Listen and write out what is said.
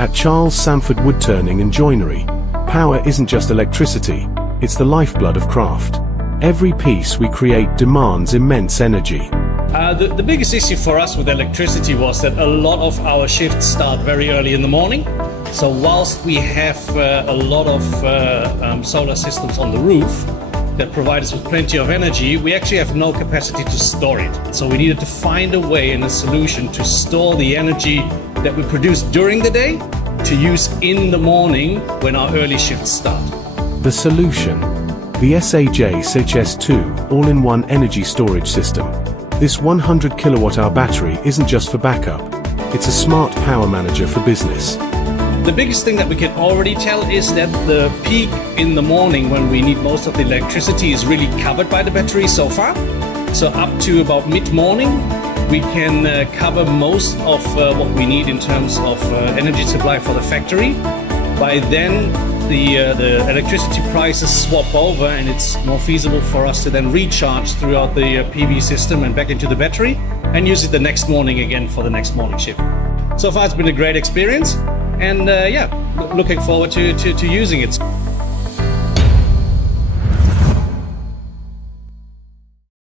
At Charles Sandford Woodturning Joinery, power isn't just electricity, it's the lifeblood of craft. Every piece we create demands immense energy. The biggest issue for us with electricity was that a lot of our shifts start very early in the morning. So whilst we have a lot of solar systems on the roof that provide us with plenty of energy, we actually have no capacity to store it. So we needed to find a way and a solution to store the energy that we produce during the day to use in the morning when our early shifts start. The solution: the SAJ CHS2 All-in-One energy storage system. This 100 kilowatt-hour battery isn't just for backup, it's a smart power manager for business. The biggest thing that we can already tell is that the peak in the morning when we need most of the electricity is really covered by the battery so far. So up to about mid-morning, we can cover most of what we need in terms of energy supply for the factory. By then, the electricity prices swap over and it's more feasible for us to then recharge throughout the PV system and back into the battery and use it the next morning again for the next morning shift. So far it's been a great experience and looking forward to using it.